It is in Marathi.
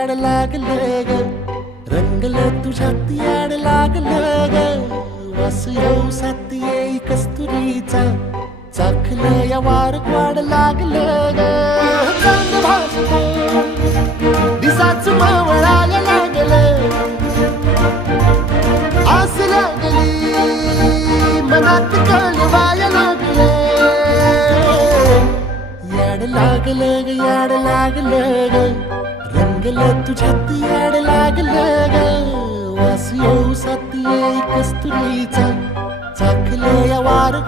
याड लागलं ग, रंगलं तुझ्यात याड लागलं ग. वास येऊ साथ येई कस्तुरीचा, चाखलं या वार वाढ लागलं ग. चांद भासलं दिसाच मावळायला लागलं, आस लागली मनात कळवायला लागलं. याड लागलं ग, याड लागलं ग, रंगलं तुझ्यात याड लागलं ग. वास येऊ साथ येई कस्तुरीचा, चाखलं या वार